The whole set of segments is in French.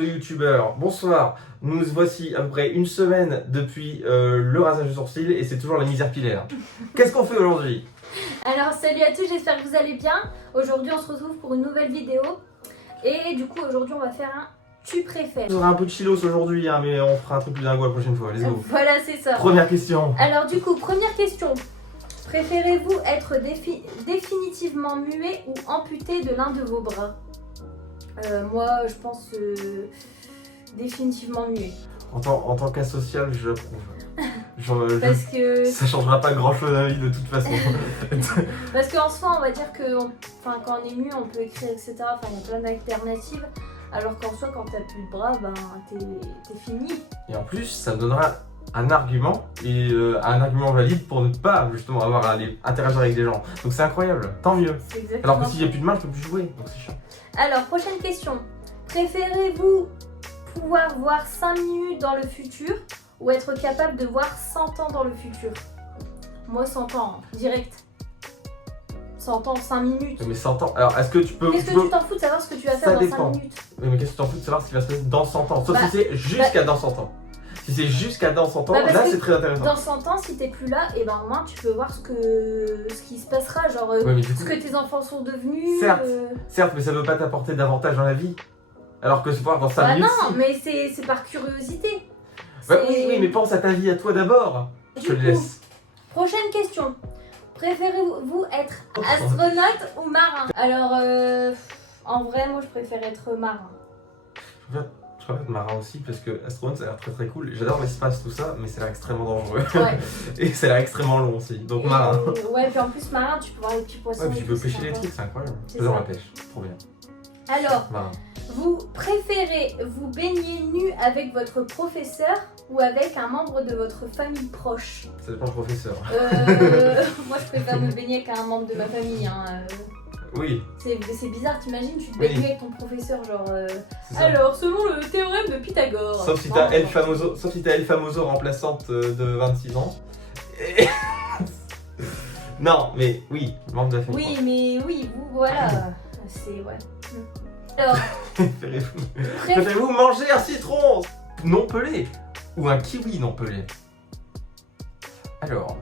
de youtubeurs, bonsoir. Nous voici à peu près une semaine depuis le rasage de sourcils et c'est toujours la misère pilaire. Qu'est-ce qu'on fait aujourd'hui? Alors salut à tous, j'espère que vous allez bien. Aujourd'hui on se retrouve pour une nouvelle vidéo. Et du coup aujourd'hui on va faire un tu préfères. On aura un peu de chilos aujourd'hui hein, mais on fera un truc plus dingue la prochaine fois, let's go. Voilà c'est ça. Première question. Alors du coup première question. Préférez-vous être définitivement muet ou amputé de l'un de vos bras? Moi je pense définitivement muet. En tant qu'asocial, j'approuve. Parce que... Ça changera pas grand chose à la vie de toute façon. Parce qu'en soi on va dire que quand on est muet on peut écrire etc. Enfin il y a plein d'alternatives. Alors qu'en soi quand t'as plus de bras ben t'es fini. Et en plus ça me donnera un argument valide pour ne pas justement avoir à aller interagir avec des gens. Donc c'est incroyable, tant mieux. Alors que s'il n'y a plus de main je peux plus jouer, donc c'est chiant. Alors prochaine question. Préférez-vous pouvoir voir 5 minutes dans le futur ou être capable de voir 100 ans dans le futur? Moi 100 ans, direct. 100 ans, 5 minutes. Mais 100 ans, alors est-ce que tu peux... Qu'est-ce que tu t'en fous de savoir ce que tu vas faire dans 5 minutes? Mais qu'est-ce que tu t'en fous de savoir ce qui va se passer dans 100 ans? Sauf si c'est jusqu'à dans 100 ans. Si c'est jusqu'à dans 100 ans, là c'est très intéressant. Dans 100 ans, si t'es plus là, et ben au moins tu peux voir ce qui se passera, genre ce que tes enfants sont devenus. Certes, mais ça veut pas t'apporter davantage dans la vie. Alors que se voir dans 5 minutes. Non, mais c'est par curiosité. Oui, mais pense à ta vie à toi d'abord. Je te laisse. Prochaine question. Préférez-vous être astronaute ou marin? Alors, en vrai, moi je préfère être marin. Je préfère être marin aussi parce que astronaute ça a l'air très très cool. J'adore l'espace, tout ça, mais ça a l'air extrêmement dangereux. Ouais. Et ça a l'air extrêmement long aussi. Donc marin. Ouais, puis en plus, marin, tu peux voir les petits poissons. Ouais, puis tu peux pêcher les trucs, c'est incroyable. J'adore la pêche, trop bien. Alors, marin. Vous préférez vous baigner nu avec votre professeur ou avec un membre de votre famille proche? Ça dépend du professeur. Moi je préfère me baigner avec un membre de ma famille. Hein. Oui. C'est bizarre, t'imagines, tu te baignes avec ton professeur, genre. Alors, selon le théorème de Pythagore. Sauf si t'as El Famoso remplaçante de 26 ans. Non, mais oui, membre de la famille. Oui, mais oui, vous, voilà. C'est. Ouais. Alors. Préférez-vous manger un citron non pelé ou un kiwi non pelé? Alors,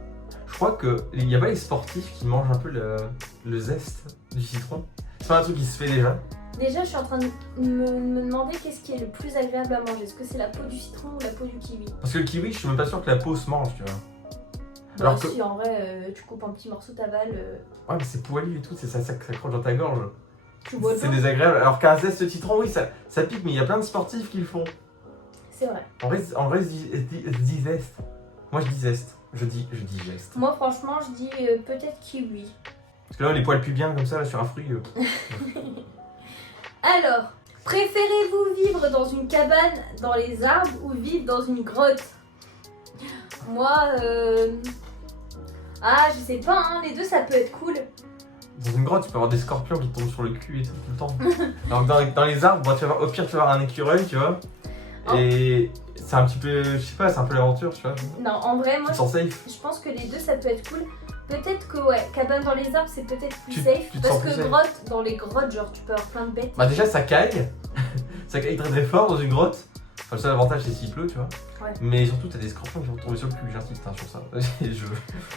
je crois qu'il n'y a pas les sportifs qui mangent un peu le zeste du citron. C'est pas un truc qui se fait déjà? Déjà, je suis en train de me demander qu'est-ce qui est le plus agréable à manger. Est-ce que c'est la peau du citron ou la peau du kiwi? Parce que le kiwi, je suis même pas sûr que la peau se mange, tu vois. Bah alors si, en vrai, tu coupes un petit morceau, t'avales. Ouais, mais c'est poilu et tout, ça croche dans ta gorge. C'est désagréable. Alors qu'un zeste de citron, oui, ça pique, mais il y a plein de sportifs qui le font. C'est vrai. En vrai, je dis zeste. Moi, je dis zeste. Je dis geste. Moi, franchement, je dis peut-être kiwi. Parce que là, les poils pubiens comme ça, là, sur un fruit. Alors, préférez-vous vivre dans une cabane dans les arbres ou vivre dans une grotte? Moi, je sais pas, hein, les deux, ça peut être cool. Dans une grotte, tu peux avoir des scorpions qui tombent sur le cul et tout le temps. Alors que dans les arbres, au pire, tu vas avoir un écureuil, tu vois. Et c'est un petit peu, je sais pas, c'est un peu l'aventure, tu vois. Non, en vrai, moi, je pense que les deux, ça peut être cool. Peut-être que, ouais, cabane dans les arbres, c'est peut-être plus safe. Parce que grotte, dans les grottes, genre, tu peux avoir plein de bêtes. Bah déjà, ça caille. Ça caille très très fort dans une grotte. Enfin, le seul avantage, c'est s'il pleut, tu vois. Ouais. Mais surtout, t'as des scorpions qui vont tomber sur le cul, j'insiste sur ça.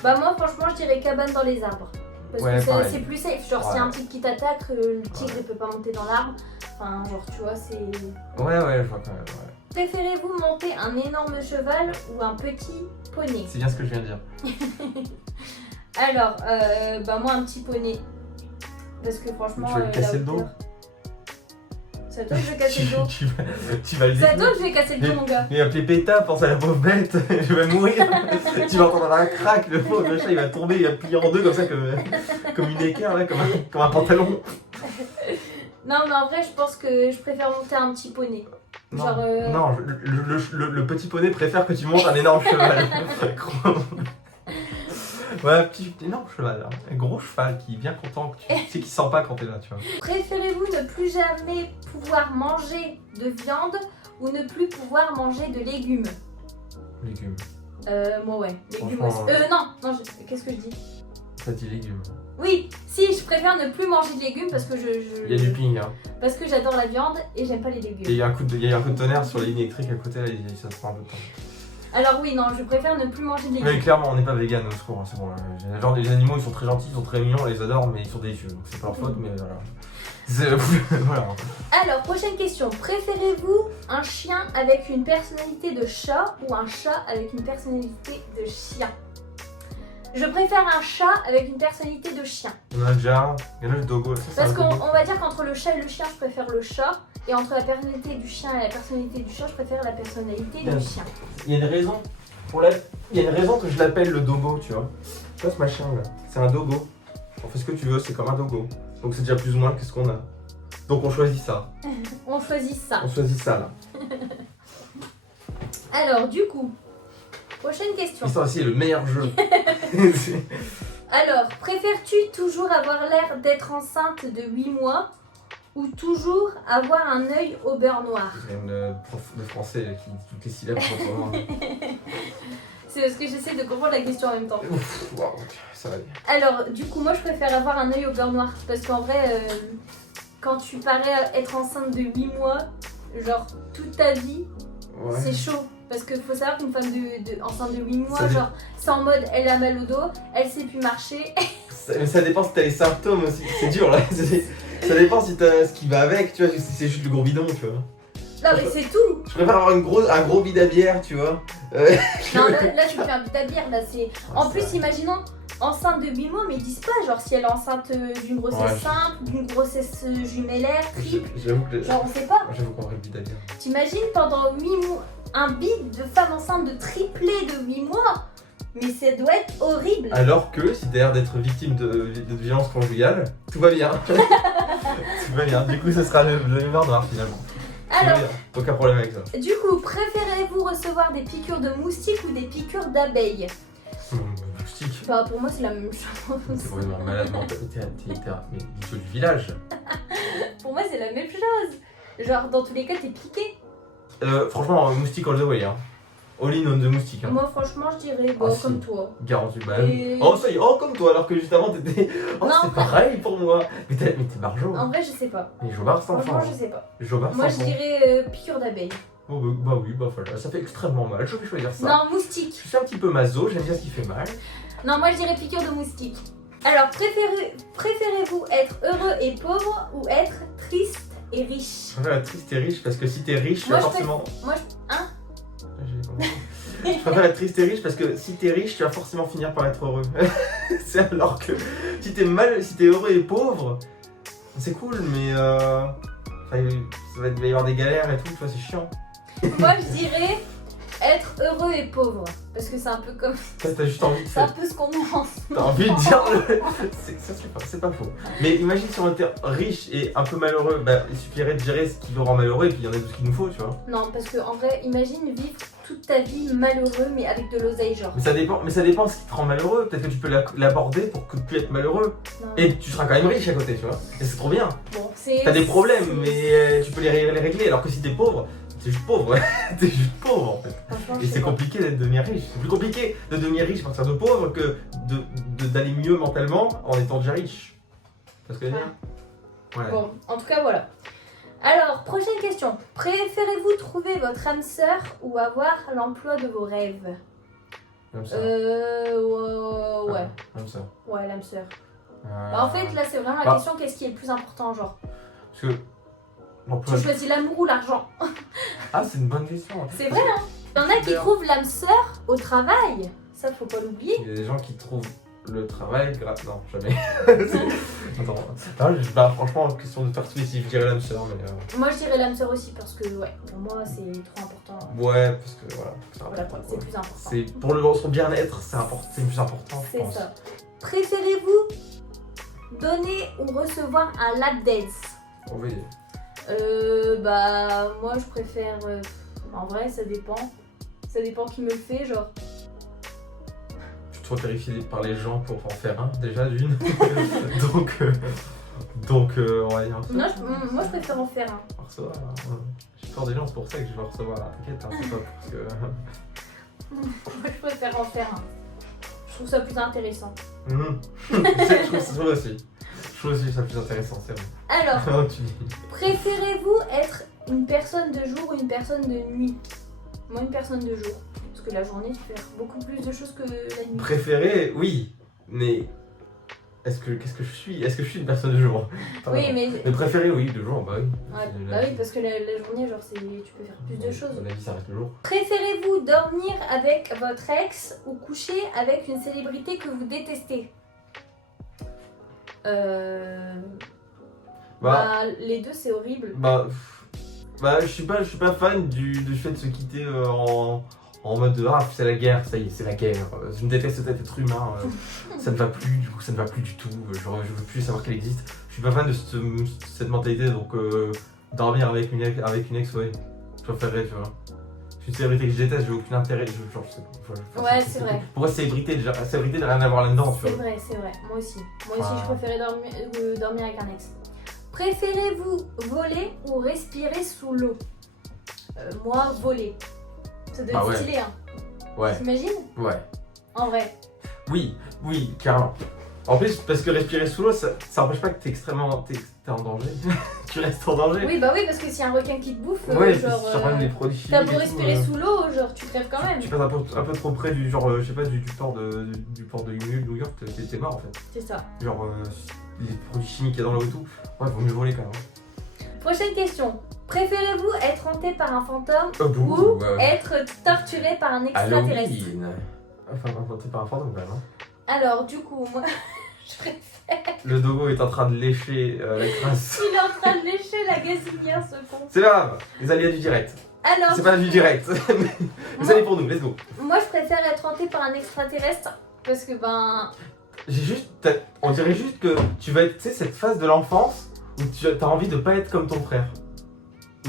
Bah moi, franchement, je dirais cabane dans les arbres. Parce que c'est plus safe, genre s'il y a un tigre qui t'attaque, le tigre il peut pas monter dans l'arbre. Enfin, genre tu vois, c'est... Ouais, je vois quand même, ouais. Préférez-vous monter un énorme cheval ou un petit poney? C'est bien ce que je viens de dire. Alors, bah moi un petit poney. Parce que franchement... Tu vas lui casser le dos? C'est à toi que je vais casser le dos. Tu vas le C'est à toi que je vais casser le dos, mon gars. Mais appelez Péta, pense à la pauvre bête, je vais mourir. Tu vas entendre un crack, le pauvre chat il va tomber, il va plier en deux comme ça, comme une équerre, là, comme un pantalon. Non, mais en vrai, je pense que je préfère monter un petit poney. Non, genre, non le petit poney préfère que tu montes un énorme cheval. Ouais, un petit énorme cheval, hein. Un gros cheval qui est bien content, que tu sais qu'il sent pas quand t'es là, tu vois. Préférez-vous ne plus jamais pouvoir manger de viande ou ne plus pouvoir manger de légumes? Légumes. Moi ouais, légumes aussi. Non, qu'est-ce que je dis? Ça dit légumes. Oui, si, je préfère ne plus manger de légumes parce que Il y a du ping, hein. Parce que j'adore la viande et j'aime pas les Il légumes. y a eu un coup de tonnerre sur les lignes électriques à côté, là, ça se prend un peu de temps. Alors oui, non, je préfère ne plus manger de légumes. Mais clairement, on n'est pas vegan au secours, hein, c'est bon. Genre, les animaux, ils sont très gentils, ils sont très mignons, on les adore, mais ils sont délicieux, donc c'est pas leur faute, mais voilà. Voilà. Alors, prochaine question. Préférez-vous un chien avec une personnalité de chat ou un chat avec une personnalité de chien? Je préfère un chat avec une personnalité de chien. On a déjà. Il y en a le dogo. Ça, Parce un qu'on dogo. va dire qu'entre le chat et le chien, je préfère le chat. Et entre la personnalité du chien et la personnalité du chat, je préfère la personnalité Bien. du chien. Il y a une raison. Il y a une raison que je l'appelle le dogo, tu vois. Tu vois ce machin là? C'est un dogo. On fait ce que tu veux, c'est comme un dogo. Donc c'est déjà plus ou moins qu'est-ce qu'on a. Donc on choisit ça. On choisit ça. On choisit ça là. Alors, du coup, prochaine question. L'histoire aussi est le meilleur jeu. Alors, préfères-tu toujours avoir l'air d'être enceinte de 8 mois ou toujours avoir un œil au beurre noir? Il y a une prof de français qui dit toutes les syllabes pour moi. C'est parce que j'essaie de comprendre la question en même temps. Ouf, waouh, ça va aller. Alors, du coup, moi je préfère avoir un œil au beurre noir parce qu'en vrai, quand tu parais être enceinte de 8 mois, genre toute ta vie, Ouais. c'est chaud. Parce qu'il faut savoir qu'une femme enceinte de 8 mois, Ça dé- genre, c'est en mode elle a mal au dos, elle sait plus marcher. Mais ça dépend si t'as les symptômes aussi. C'est dur là. Ça dépend si t'as ce qui va avec, tu vois. Si c'est juste le gros bidon, tu vois. Non, mais c'est tout. Je préfère avoir un gros bid à bière, tu vois. Non, là tu fais un but à bière. Là, c'est... En plus, imaginons enceinte de 8 mois, mais ils disent pas genre si elle est enceinte d'une grossesse Ouais. simple, d'une grossesse jumellaire, triple. J'avoue que. Genre, on sait pas. J'avoue qu'on ferait le bid à bière. T'imagines pendant 8 mois un bide de femme enceinte de triplé de 8 mois? Mais ça doit être horrible. Alors que si t'as l'air d'être victime de violence conjugale, tout va bien. Tout va bien. Du coup, ce sera le beurre noir finalement. Tout va Alors, bien. Aucun problème avec ça. du coup, préférez-vous recevoir des piqûres de moustiques ou des piqûres d'abeilles? Moustique. Enfin, pour moi, c'est la même T'es chose. vraiment malade mental. Mais du village. Pour moi, c'est la même chose. Genre, dans tous les cas, t'es piqué. Franchement, moustique all the way. Hein. All in on the moustique. Hein. Moi, franchement, je dirais Ah, si. comme toi. Garanti. Bah, Et- Oh, ça y est, oh, comme toi, alors que juste avant t'étais. Oh, Non, c'était pareil pour moi. Mais t'es Marjo. En vrai, je sais pas. Mais Jobard sans Franchement, fond. je sais pas. Jobard Moi, sans je fond. dirais piqûre d'abeille. Oh, bah oui, bah voilà. Ça fait extrêmement mal. Je vais choisir ça. Non, moustique. Je suis un petit peu maso, j'aime bien ce qui fait mal. Non, moi, je dirais piqûre de moustique. Alors, préférez-vous être heureux et pauvre ou être triste et riche? Je préfère être triste et riche parce que si t'es riche, tu Moi, vas je forcément. Moi, hein? J'ai compris. Je préfère être triste et riche parce que si t'es riche, tu vas forcément finir par être heureux. C'est alors que si t'es heureux et pauvre, c'est cool, mais enfin, il va y avoir des galères et tout, tu vois, c'est chiant. Moi, je dirais être heureux et pauvre. Parce que c'est un peu comme. Ça, t'as juste envie de C'est un faire. peu ce qu'on pense. T'as envie de dire. C'est pas faux. Mais imagine si on était riche et un peu malheureux, bah il suffirait de gérer ce qui nous rend malheureux et puis il y en a tout ce qu'il nous faut, tu vois. Non, parce que en vrai, imagine vivre toute ta vie malheureux, mais avec de l'oseille, genre. Mais ça dépend ce qui te rend malheureux. Peut-être que tu peux l'aborder pour que tu puisses être malheureux. Non. Et tu seras quand même riche à côté, tu vois. Et c'est trop bien. Bon, c'est. T'as des problèmes, c'est- mais tu peux les régler. Alors que si t'es pauvre, t'es juste pauvre. T'es juste pauvre en fait. Franchement, Et je sais c'est pas. compliqué d'être devenir riche. C'est plus compliqué de devenir riche à partir de pauvre que d'aller mieux mentalement en étant déjà riche. Tu vois ce que je veux dire? Ouais. Bon, en tout cas, voilà. Alors, prochaine question. Préférez-vous trouver votre âme sœur ou avoir l'emploi de vos rêves? Comme ça. Ouais. Comme ça. Ouais, l'âme sœur. Euh, Bah, en fait, là, c'est vraiment la bah. question qu'est-ce qui est le plus important, genre. Parce que. l'emploi- Tu choisis l'amour ou l'argent? Ah, c'est une bonne question. C'est vrai, hein? Il y en a qui Super. trouvent l'âme sœur au travail. Ça, faut pas l'oublier. Il y a des gens qui trouvent le travail grâce. Non, jamais. Attends. Bah, franchement, question de perspective, je dirais l'âme sœur, mais. Moi, je dirais l'âme sœur aussi parce que, ouais, pour moi, c'est trop important. Ouais, parce que voilà. c'est Voilà, important, c'est quoi. plus important. C'est pour son bien-être, c'est le plus important, je C'est pense. ça. Préférez-vous donner ou recevoir un lap dance? Oui. Bah, moi, je préfère. En vrai, ça dépend. Ça dépend qui me le fait, genre. Je suis trop terrifié par les gens pour en faire un, déjà d'une. donc, on va dire un truc. Non, moi, je préfère en faire un. On va recevoir, j'ai peur des gens, c'est pour ça que je vais recevoir. T'inquiète, hein, c'est pas parce que. Moi, je préfère en faire un. Je trouve ça plus intéressant. Je trouve aussi. Je trouve aussi ça plus intéressant, c'est vrai. Alors, Tu dis. préférez-vous être une personne de jour ou une personne de nuit? Moi, une personne de jour. Parce que la journée, tu peux faire beaucoup plus de choses que la nuit. Préféré, oui. Mais qu'est-ce que je suis? Est-ce que je suis une personne de jour? Pardon. Oui, mais... Mais préféré, oui, de jour, bah oui. Ouais, C'est bah oui, parce que la journée, genre, tu peux faire plus de choses. La vie s'arrête le jour. Préférez-vous dormir avec votre ex ou coucher avec une célébrité que vous détestez? Les deux, c'est horrible. Je suis pas fan du fait de se quitter en mode de ah c'est la guerre, ça y est, c'est la guerre. Je me déteste cet être humain, ça ne va plus, du coup ça ne va plus du tout, je veux plus savoir qu'elle existe. Je suis pas fan de cette mentalité, donc dormir avec une ex, ouais, je préférerais, tu vois. C'est une célébrité que je déteste, j'ai aucun intérêt, je sais pas. Ouais, c'est vrai. Pourquoi célébrité déjà? Célébrité n'a rien à voir là-dedans, tu C'est vois. vrai, c'est vrai. Moi aussi, je préférais dormir avec un ex. Préférez-vous voler ou respirer sous l'eau? Moi, voler. Ça doit être stylé, hein. Ouais. T'imagines? Ouais. En vrai. Oui, carrément. En plus, parce que respirer sous l'eau, ça empêche pas que t'es en danger. Tu restes en danger. Oui, bah oui, parce que s'il y a un requin qui te bouffe, ouais, genre. Des produits chimiques. T'as beau respirer sous l'eau, genre tu crèves quand même. Tu passes un peu trop près du genre, je sais pas, du port de New York, t'es mort en fait. C'est ça. Genre, les produits chimiques qu'il y a dans l'eau et tout. Ouais, vaut mieux voler quand même. Prochaine question. Préférez-vous être hanté par un fantôme ou être torturé par un extraterrestre? Halloween. Enfin, hanté par un fantôme quand même. Alors, du coup, moi, je préfère. Le dogo est en train de lécher la crasse. Il est en train de lécher la gazinière, ce con. C'est grave, les aléas du direct. Alors. C'est pas du direct. Mais allez pour nous, let's go. Moi, je préfère être hanté par un extraterrestre parce que on dirait juste que tu vas être, tu sais, cette phase de l'enfance où tu as envie de pas être comme ton frère.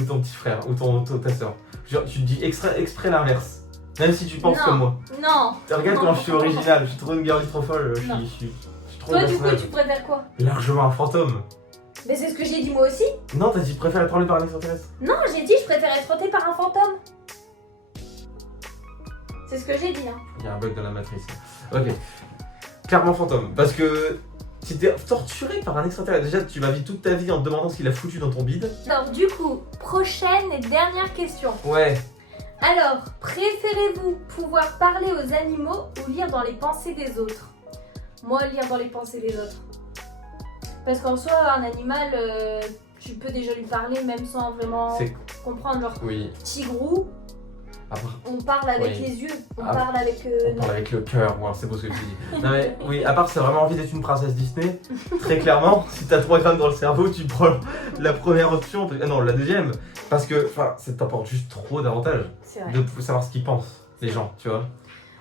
Ou ton petit frère, ou ta soeur. Genre, tu te dis exprès l'inverse. Même si tu penses comme moi. Non. Regarde comment je suis original, je suis trop une girlie trop folle, je suis trop Toi, du coup, tu préfères quoi? Largement un fantôme. Mais c'est ce que j'ai dit moi aussi. Non, t'as dit préfère être hanté par un extraterrestre. Non, j'ai dit je préfère être hanté par un fantôme. C'est ce que j'ai dit, hein. Il y a un bug dans la matrice. Ok. Clairement fantôme. Parce que si t'es torturé par un extraterrestre, déjà tu vas vivre toute ta vie en te demandant ce qu'il a foutu dans ton bide. Alors du coup, prochaine et dernière question. Ouais. Alors, préférez-vous pouvoir parler aux animaux ou lire dans les pensées des autres? Moi, lire dans les pensées des autres. Parce qu'en soi, un animal, tu peux déjà lui parler même sans vraiment comprendre. Genre, tigrou, on parle avec les yeux, on parle avec... on parle avec le cœur, ouais, c'est beau ce que tu dis. Non mais oui, à part si t'as vraiment envie d'être une princesse Disney, très clairement, si t'as 3 grammes dans le cerveau, tu prends la première option, non la deuxième, parce que ça t'apporte juste trop d'avantages de savoir ce qu'ils pensent, les gens, tu vois.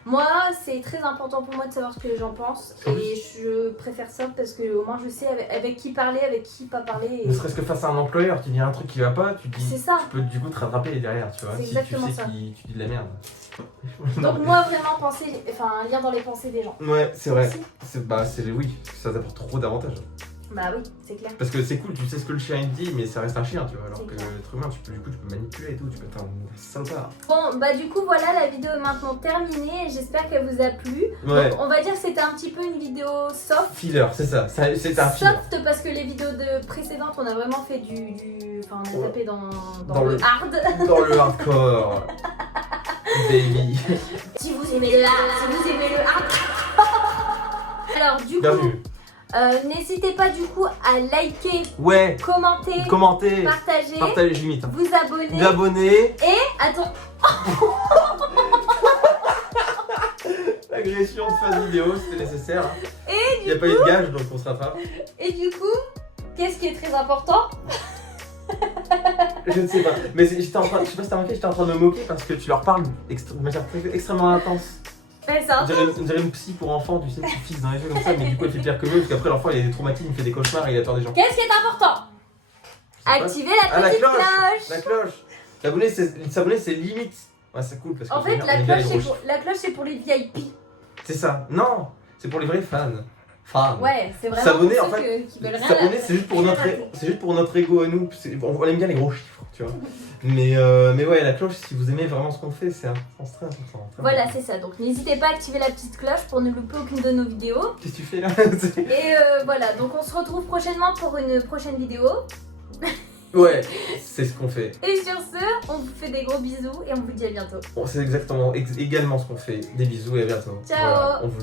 Moi, c'est très important pour moi de savoir ce que les gens pensent et je préfère ça parce que au moins je sais avec qui parler, avec qui pas parler. Ne serait-ce que face à un employeur qui dit un truc qui va pas, tu dis, c'est ça. Tu peux du coup te rattraper derrière, tu vois. C'est si exactement tu sais ça. tu dis de la merde. Donc moi vraiment lire dans les pensées des gens. Ouais, c'est vrai. Oui, ça t'apporte trop d'avantages. Bah oui, c'est clair. Parce que c'est cool, tu sais ce que le chien il dit, mais ça reste un chien, tu vois. Alors que l'être humain, tu peux manipuler et tout, tu peux être un salopard. Bon, bah du coup, voilà, la vidéo est maintenant terminée. J'espère qu'elle vous a plu. Ouais. Donc, on va dire que c'était un petit peu une vidéo soft. Filler, c'est ça. C'est un filler. Soft parce que les vidéos précédentes, on a vraiment fait Enfin, on a tapé dans le hard. Dans le hardcore. Baby. Si vous aimez le hard. Alors, du coup... n'hésitez pas du coup à liker, commenter, partager, vous abonner et attends. L'agression de fin de vidéo, c'était nécessaire. Et il n'y a pas eu de gage donc on se rattrape. Et du coup, qu'est-ce qui est très important? Je ne sais pas, mais je sais pas si t'as remarqué, j'étais en train de me moquer parce que tu leur parles de manière extrêmement intense. On dirait une psy pour enfants, tu sais, tu fixes dans les yeux comme ça, mais du coup elle fait pire que mieux, parce qu'après l'enfant il a des traumatismes, il fait des cauchemars et il a peur des gens. Qu'est-ce qui est important? Activez la petite cloche. La cloche. S'abonner c'est limite. Ouais, c'est cool parce que en fait la cloche c'est pour les VIP. C'est ça. Non, c'est pour les vrais fans. Ouais, c'est vraiment s'abonner pour en ceux fait. qui veulent rien. S'abonner c'est juste pour notre ego à nous. On aime bien les gros chiffres. tu vois. Mais ouais, la cloche, si vous aimez vraiment ce qu'on fait, c'est important, très important. Voilà, c'est ça. Donc n'hésitez pas à activer la petite cloche pour ne louper aucune de nos vidéos. Qu'est-ce que tu fais là? Et voilà, donc on se retrouve prochainement pour une prochaine vidéo. Ouais, c'est ce qu'on fait. Et sur ce, on vous fait des gros bisous et on vous dit à bientôt. Bon, c'est exactement, également ce qu'on fait. Des bisous et à bientôt. Ciao. Voilà, on vous...